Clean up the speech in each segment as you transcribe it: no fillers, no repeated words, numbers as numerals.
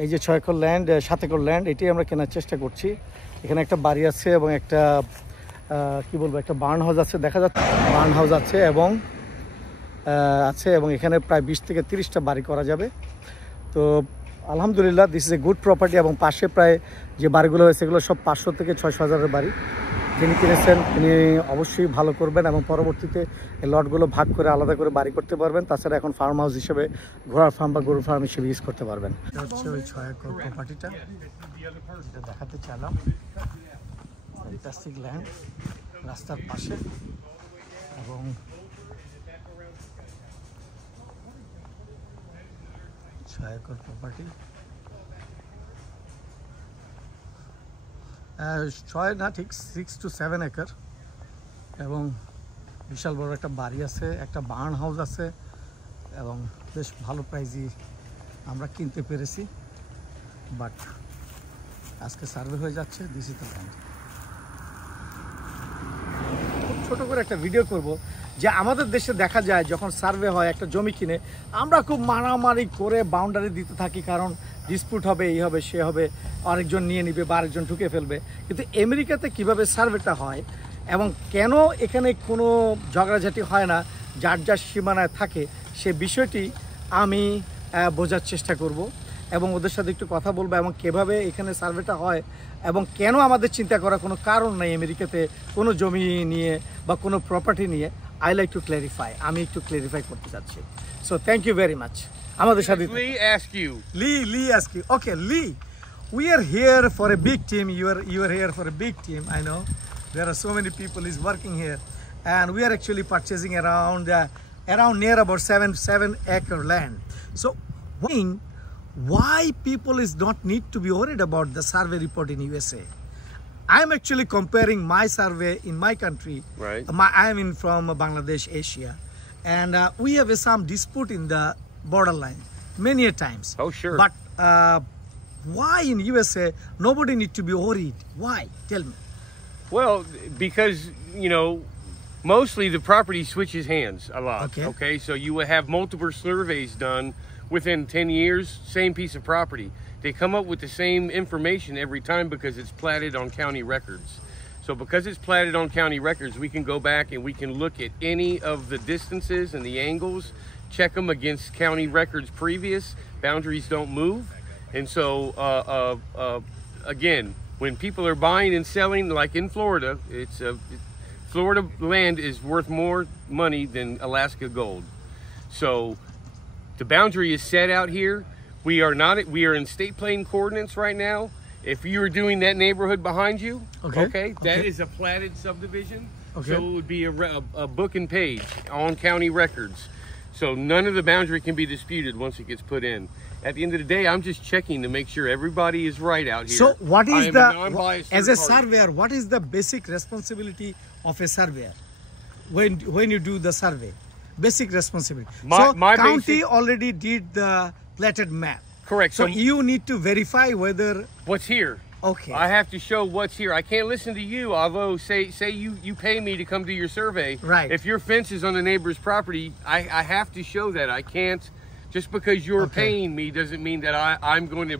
এই যে 6 acre land 7 acre land এটাই আমরা কেনার চেষ্টা করছি। এখানে একটা বাড়ি আছে এবং একটা কি বলবো একটা বার্ন হাউস আছে, দেখা যাচ্ছে বার্ন হাউস আছে এবং এখানে প্রায় 20 থেকে 30টা বাড়ি করা যাবে। তো আলহামদুলিল্লাহ this is a good property এবং পাশে প্রায় যে বাড়িগুলো হয়েছে এগুলো সব 500 থেকে 600 হাজারের বাড়ি। যিনি কিনেছেন তিনি অবশ্যই ভালো করবেন এবং পরবর্তীতে এই লটগুলো ভাগ করে আলাদা করে বাড়ি করতে পারবেন। তাছাড়া এখন ফার্ম হাউস হিসেবে ঘোড়ার ফার্ম বা গরুর ফার্ম হিসেবে ইউজ করতে পারবেন। এটা হচ্ছে ওই 6 একর প্রপার্টিটা যেটা দেখাতে চাইলাম। ফ্যান্টাস্টিক ল্যান্ড রাস্তার পাশে এবং একর প্রপার্টি 6 না ঠিক 6 to 7 একর এবং বিশাল বড় একটা বাড়ি আছে, একটা বার্ন হাউস আছে এবং বেশ ভালো প্রাইজই আমরা কিনতে পেরেছি। বাট আজকে সার্ভে হয়ে যাচ্ছে। This is the land. খুব ছোট করে একটা ভিডিও করব যে আমাদের দেশে দেখা যায় যখন সার্ভে হয় একটা জমি কিনে আমরা খুব মারামারি করে বাউন্ডারি দিতে থাকি, কারণ ডিসপিউট হবে, এই হবে, সে হবে, আরেকজন নিয়ে নিবে বা আরেকজন ঢুকে ফেলবে। কিন্তু আমেরিকাতে কিভাবে সার্ভেটা হয় এবং কেন এখানে কোনো ঝগড়াঝাটি হয় না, যার যার সীমানায় থাকে, সে বিষয়টি আমি বোঝার চেষ্টা করব এবং ওদের সাথে একটু কথা বলবো এবং কীভাবে এখানে সার্ভেটা হয় এবং কেন আমাদের চিন্তা করার কোনো কারণ নেই আমেরিকাতে কোনো জমি নিয়ে বা কোনো প্রপার্টি নিয়ে। আই লাইক টু ক্ল্যারিফাই, আমি একটু ক্ল্যারিফাই করতে চাচ্ছি। So thank you very much. আমাদের সাথে Lee ask you. Okay, Lee, we are here for a big team. You are here for a big team. I know there are so many people is working here, and we are actually purchasing around near about 7 acre land. So why people is not need to be worried about the survey report in USA? I'm actually comparing my survey in my country. Right. I am from Bangladesh, Asia, and we have some dispute in the borderline many a times. Oh, sure. But why in USA nobody need to be worried? Why? Tell me. Well, because, you know, mostly the property switches hands a lot. Okay. So you will have multiple surveys done within 10 years, same piece of property. They come up with the same information every time because it's platted on county records. So because it's platted on county records, we can go back and we can look at any of the distances and the angles, check them against county records previous. Boundaries don't move. And so, again, when people are buying and selling, like in Florida, Florida land is worth more money than Alaska gold. So the boundary is set out here. We are in state plane coordinates right now. If you were doing that neighborhood behind you, okay, that is a platted subdivision. Okay. So it would be a book and page on county records. So none of the boundary can be disputed once it gets put in. At the end of the day, I'm just checking to make sure everybody is right out here. So what is as a surveyor, what is the basic responsibility of a surveyor when you do the survey? Basic responsibility. My county already did the platted map. Correct. So you need to verify whether what's here. Okay. I have to show what's here. I can't listen to you, although say you pay me to come do your survey. Right. If your fence is on the neighbor's property, I have to show that. I can't, just because you're paying me doesn't mean that I'm going to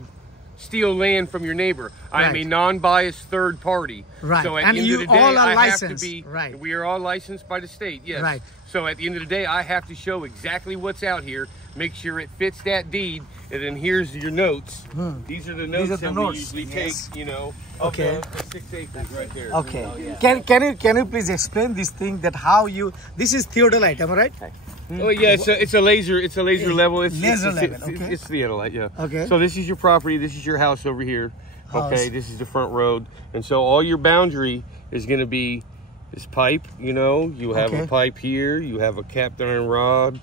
steal land from your neighbor. I am a non-biased third party. Right. So at and the end you of the day, all are I licensed. have to be, right. We are all licensed by the state, yes. Right. So at the end of the day, I have to show exactly what's out here, make sure it fits that deed, and then here's your notes. These are the notes that we usually take, you know, of the 6 acres right there. Okay. Can you please explain this thing that how you, this is theodolite, am I right? Oh yeah, it's a laser level. It's laser level. Okay. It's theodolite, yeah. Okay. So this is your property. This is your house over here. Okay. This is the front road, and so all your boundary is going to be this pipe. You know, you have a pipe here. You have a capped iron rod.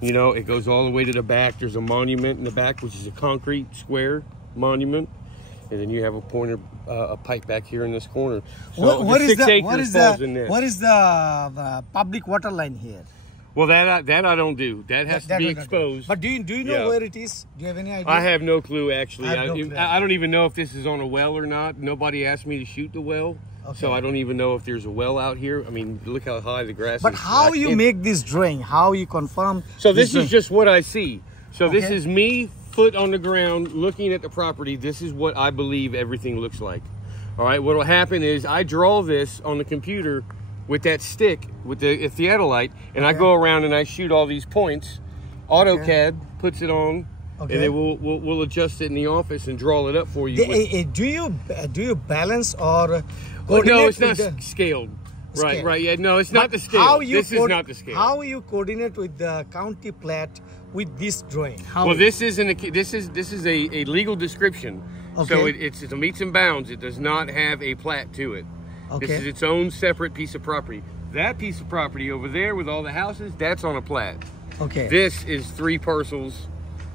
You know, it goes all the way to the back. There's a monument in the back, which is a concrete square monument, and then you have a pointer, a pipe back here in this corner. So what is the public water line here? Well, that I don't do. That has to be exposed. But do you know where it is? Do you have any idea? I have no clue, actually. I don't even know if this is on a well or not. Nobody asked me to shoot the well. Okay. So I don't even know if there's a well out here. I mean, look how high the grass is. But how you make this drawing? How you confirm? So this is just what I see. So this is me foot on the ground looking at the property, this is what I believe everything looks like. All right, what will happen is I draw this on the computer with that stick, with the theodolite, and I go around and I shoot all these points. AutoCAD puts it on, and then we'll adjust it in the office and draw it up for you. Do you balance or coordinate? No, it's not scaled. Right, right. Yeah, no, it's not the scale. This is not the scale. How you coordinate with the county plat with this drawing? Well, this is a legal description. So it's a meets and bounds. It does not have a plat to it. This is its own separate piece of property. That piece of property over there with all the houses, that's on a plat. This is 3 parcels.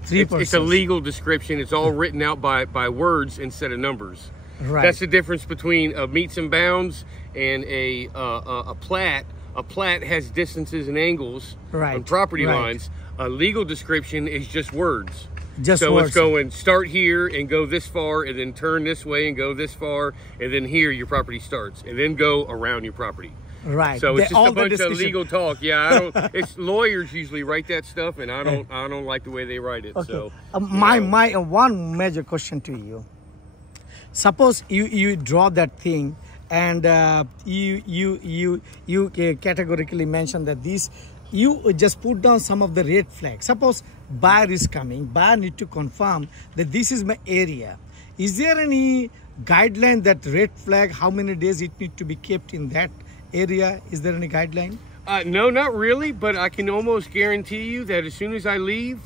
It's a legal description. It's all written out by words instead of numbers. Right. That's the difference between a meets and bounds and a plat. A plat has distances and angles on property lines. A legal description is just words. So it's going start here and go this far, and then turn this way and go this far, and then here your property starts, and then go around your property. Right. So it's just a bunch of legal talk. Yeah, I don't. It's lawyers usually write that stuff, and I don't like the way they write it. So my one major question to you: suppose you draw that thing, and you categorically mention that this. You just put down some of the red flags. Suppose buyer is coming, buyer need to confirm that this is my area. Is there any guideline that red flag, how many days it need to be kept in that area? Is there any guideline? No, not really, but I can almost guarantee you that as soon as I leave,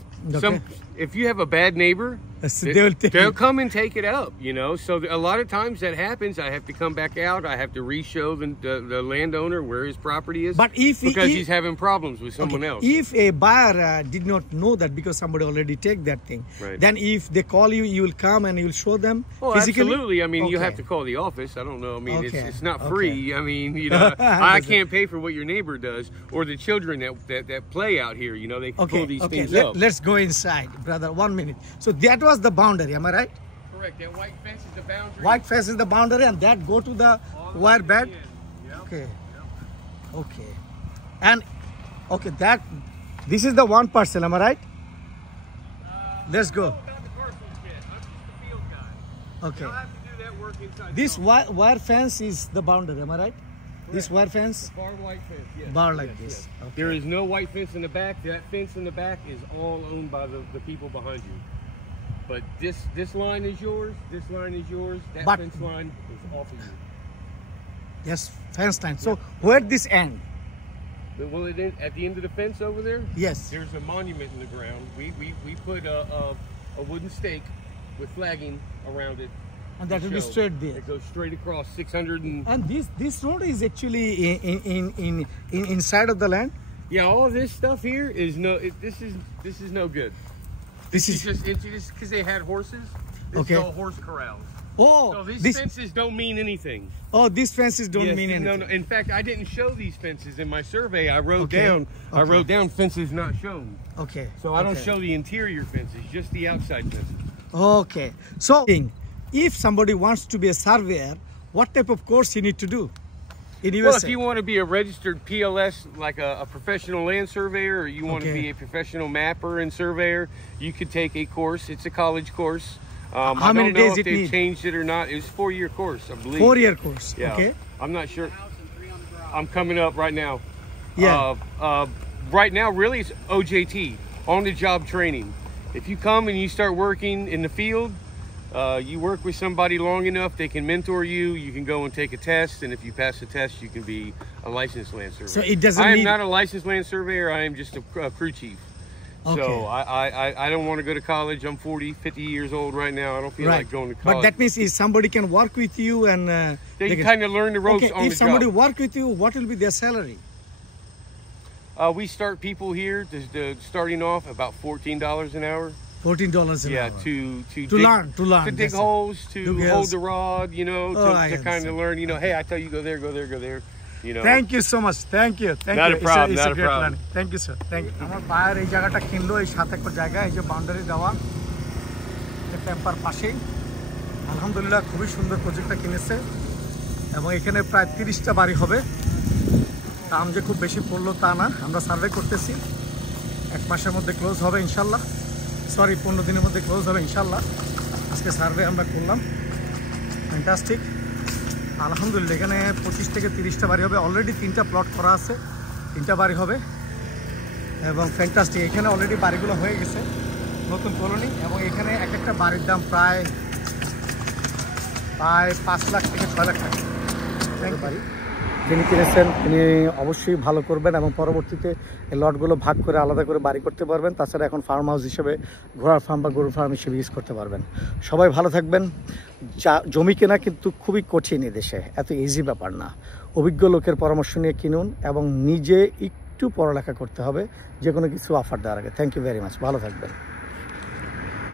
if you have a bad neighbor, they'll come and take it up, you know. So a lot of times that happens. I have to come back out. I have to re-show the landowner where his property is. But because he's having problems with someone else. If a buyer did not know that because somebody already take that thing, then if they call you, you will come and you will show them physically? Absolutely. I mean, you have to call the office. I don't know. I mean, it's not free. I mean, you know, I can't pay for what your neighbor does or the children that play out here. You know, they can pull these things up. Let's go inside, brother. 1 minute. So that was the boundary, am I right? Correct. That white fence is the boundary. White fence is the boundary, and that go to the wire bed. Yep. Okay. And this is the one parcel, am I right? Let's go. Not the parcels yet. I'm just the field guy. Okay. I'll have to do that work inside. This wire fence is the boundary, am I right? Correct. This wire fence. The bar white fence. Yes. Bar like this. Yes. Okay. There is no white fence in the back. That fence in the back is all owned by the people behind you. But this line is yours. This line is yours. That fence line is off of you. Yes, fence line. So where this end? Well, at the end of the fence over there. Yes. There's a monument in the ground. We put a wooden stake with flagging around it. And that will be straight there. It goes straight across 600 and this road is actually in inside of the land. Yeah, all of this stuff here is this is no good. This is just because they had horses. This is all horse corrals. Oh, so these fences don't mean anything. Oh, these fences don't mean anything. No. In fact, I didn't show these fences in my survey. I wrote down. I wrote down fences not shown. Okay. So I don't show the interior fences, just the outside fences. Okay. So, if somebody wants to be a surveyor, what type of course you need to do in USA? Well, if you want to be a registered PLS, like a professional land surveyor, or you want to be a professional mapper and surveyor, you could take a course. It's a college course. How many days if they've changed it or not. It's a 4-year course, I believe. 4-year course. Yeah. Okay. I'm not sure. I'm coming up right now. Yeah. Right now, really, it's OJT, on-the-job training. If you come and you start working in the field, you work with somebody long enough, they can mentor you. You can go and take a test, and if you pass the test, you can be a licensed land surveyor. So it doesn't. I am not a licensed land surveyor. I am just a crew chief. Okay. So I don't want to go to college. I'm 40, 50 years old right now. I don't feel like going to college. But that means if somebody can work with you and they can kind of learn the ropes on the job. If somebody work with you, what will be their salary? We start people here starting off about $14 an hour. $14 an hour. Yeah, to learn. To dig holes, to hold the rod, you know, to kind of learn, you know, hey, I tell you, go there, go there, go there. You know. Thank you so much. Thank you. Not a problem. Not a problem. Thank you, sir. Thank you. আমার buyer এই জায়গাটা কিনলো এই সাথে একটা জায়গা এই যে বাউন্ডারি দেওয়া এই টেম্পার পাশেই আলহামদুলিল্লাহ খুবই সুন্দর প্রজেক্টটা কিনেছে এবং এখানে প্রায় 30টা বাড়ি হবে দাম যে খুব বেশি পড়লো তা না আমরা সার্ভে করতেছি 1 মাসের মধ্যে ক্লোজ হবে ইনশাআল্লাহ সরি 15 দিনের মধ্যে ক্লোজ হবে ইনশাল্লাহ। আজকে সার্ভে আমরা করলাম, ফ্যান্টাস্টিক আলহামদুলিল্লাহ। এখানে 25 থেকে 30টা বাড়ি হবে, অলরেডি 3টা প্লট করা আছে, 3টা বাড়ি হবে এবং ফ্যান্টাস্টিক। এখানে অলরেডি বাড়িগুলো হয়ে গেছে, নতুন কলোনি, এবং এখানে এক একটা বাড়ির দাম প্রায় 5 লাখ থেকে 6 লাখ টাকা। যিনি কিনেছেন তিনি অবশ্যই ভালো করবেন এবং পরবর্তীতে এই লটগুলো ভাগ করে আলাদা করে বাড়ি করতে পারবেন। তাছাড়া এখন ফার্ম হাউস হিসেবে ঘোড়ার ফার্ম বা গরুর ফার্ম হিসেবে ইউজ করতে পারবেন। সবাই ভালো থাকবেন। জমি কেনা কিন্তু খুবই কঠিন, এদেশে এত ইজি ব্যাপার না। অভিজ্ঞ লোকের পরামর্শ নিয়ে কিনুন এবং নিজে একটু পড়ালেখা করতে হবে যে কোনো কিছু অফার দেওয়ার আগে। থ্যাংক ইউ ভেরি মাচ, ভালো থাকবেন।